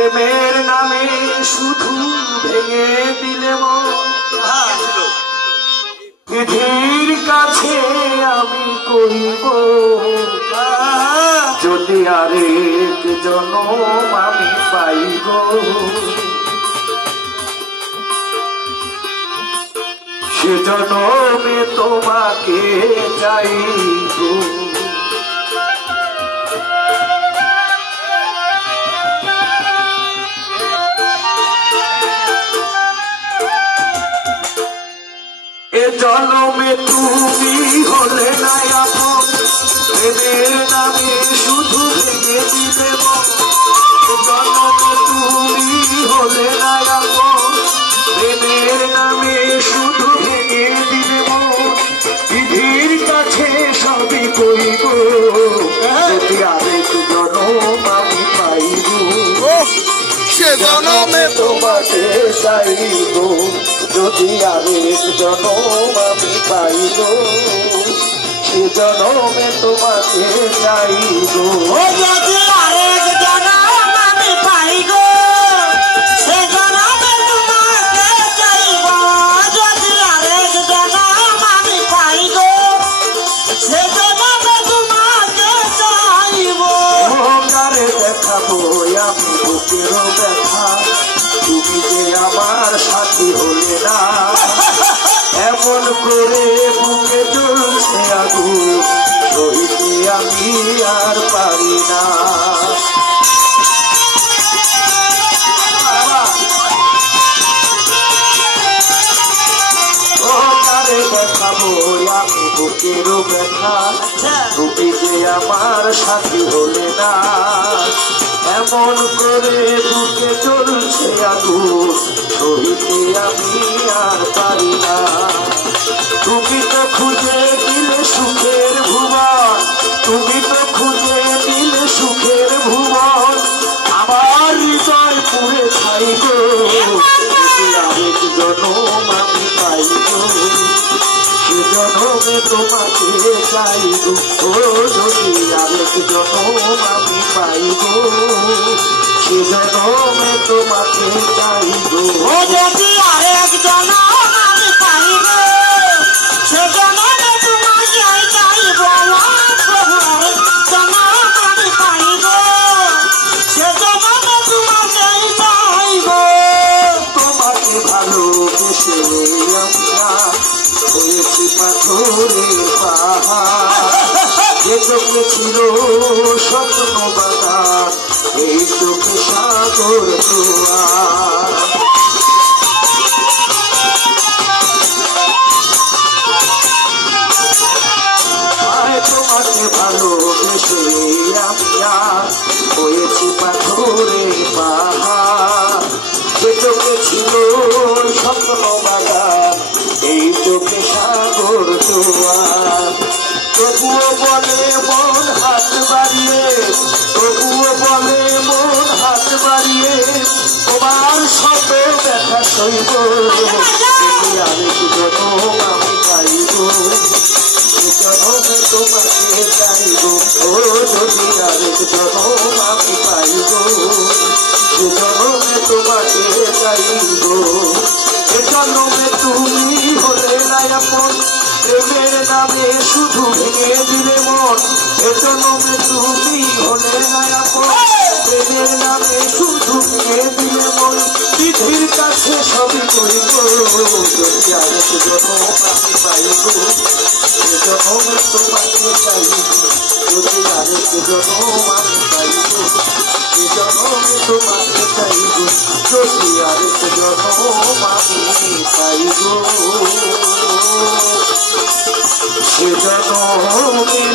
প্রেমের নামে শুধু ভেঙে দিলে বিধির কাছে আমি করিব যদি আরেক জনম আমি পাইব সে জনমে তোমাকে চাইব জনমে তুমি হলে না আপন প্রেমের নামে শুধু ভেঙে দিলে জনমে তুমি হলে না আপন প্রেমের নামে শুধু ভেঙে দিলে বিধির কাছে সবই কইব যদি আরেক জনম আমি পাইব সে জনমে তোমাকে চাইব যদি আরেক জনম আমি পাইব সে জনমে তোমাকে চাইব যদি আরেক জনম আমি পাইব সে জনমে তোমাকে চাইব যদি আরেক জনম আমি পাইব সে জনমে তোমাকে চাইব কারে দেখাবো আমি বুকের ব্যথা তুমি যে আমার সাথী হলে না এমন করে বুকে জ্বলছে আগুন সইতে আমি আর পারি না ও কারে দেখাবো আমি বুকের ব্যথা তুমি যে আমার সাথী হলে না এমন করে বুকে জ্বলছে আগুন সইতে আমি আর পারি না তুমি তো খুঁজে দিলে সুখের ভুবন তুমি তো খুঁজে দিলে সুখের ভুবন আমার হৃদয় পুড়ে খাইব যদি আরেক জনম আমি পাইব সে জনমে তোমাকে চাইব ও যদি আরেক জনম আমি পাইব সে জনমে তোমাকে চাইব ও যদি আরেক জনম আমি পাইব সে জনমে তোমাকে চাইব জনম আমি পাইব সে জনমে তোমাকে চাইব তোমাকে ভালোবেসে আমরা হয়েছি পাথরের পাহাড় যে চোখে ছিল স্বপ্ন বাগান এই চোখে সাগর জোয়ার তোমাকে ভালোবেসে আমরা হয়েছি পাথরের পাহাড় যে চোখে ছিল স্বপ্ন বাগান এই চোখে সাগর জোয়ার তবুও বলে মন হাত বাড়িয়ে তবুও বলে মন হাত বাড়িয়ে তোমার শব্দ ব্যথা সইব যদি আরেক জনম আমি পাইব সে জনমে তোমাকে চাইব ও যদি আরেক জনম আমি পাইব সে জনমে তোমাকে চাইব এ জনমে তুমি হলে না আপন প্রেমের নামে শুধু ভেঙে দিলে মন এ জনমে তুমি হলে না আপন প্রেমের নামে শুধু ভেঙে দিলে মন বিধির কাছে সবই করিব যদি আরেক জনম আমি পাইব সে জনমে তোমাকে চাইব যদি আরেক জনম আমি পাইব সে জনমে তোমাকে চাইব যদি আরেক জনম আমি পাইব সে জনমে